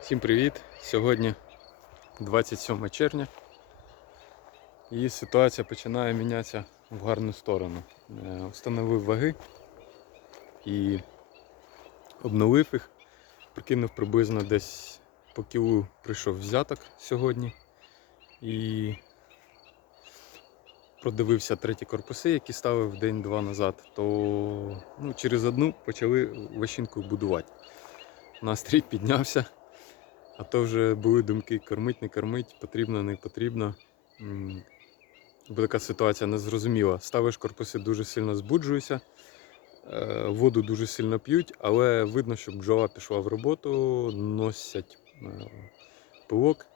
Всім привіт! Сьогодні 27 червня і ситуація починає мінятися в гарну сторону. Е, Встановив ваги і обновив їх, прикинув приблизно десь по кілу прийшов взяток сьогодні і продивився треті корпуси, які ставив день-два назад, то ну, через одну почали ващинку будувати. Настрій піднявся. А то вже були думки кормить, не кормить, потрібно, не потрібно. Бо така ситуація незрозуміла. Ставиш корпуси дуже сильно збуджуються, е, воду дуже сильно п'ють, але видно, що бджола пішла в роботу, носять е, пилок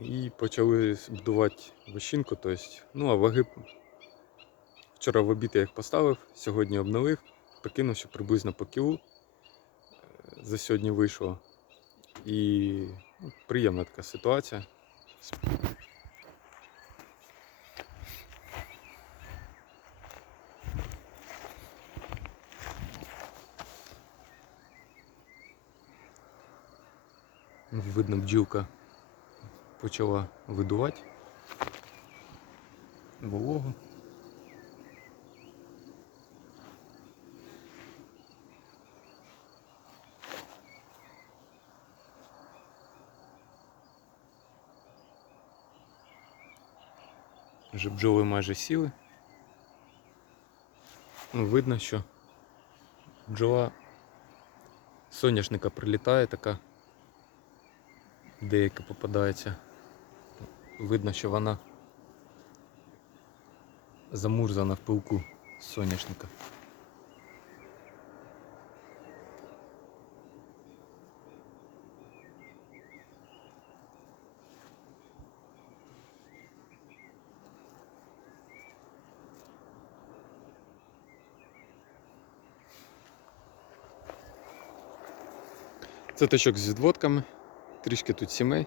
і почали будувати вощинку. Тобто, ну а ваги вчора в обід я їх поставив, сьогодні обновив, прикинув, що приблизно по кілу е, за сьогодні вийшло. І приємна така ситуація. Видно, бджілка почала видувати вологу. Вже бджоли майже сіли. Ну, видно, що бджола соняшника прилітає така, деяка попадається. Видно, що вона замурзана в пилку соняшника. Це точок з відводками, трішки тут сімей.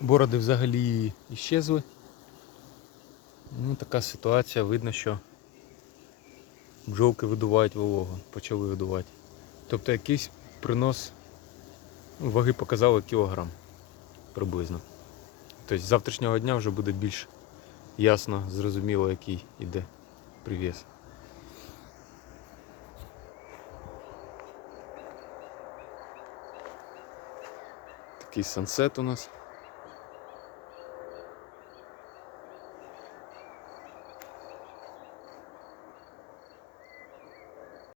Бороди взагалі іщезли. Ну, така ситуація, видно, що бджолки видувають вологу, почали видувати. Тобто якийсь принос ну, ваги показали кілограм приблизно. Тобто з завтрашнього дня вже буде більш ясно, зрозуміло, який іде привіз. Такий сансет у нас.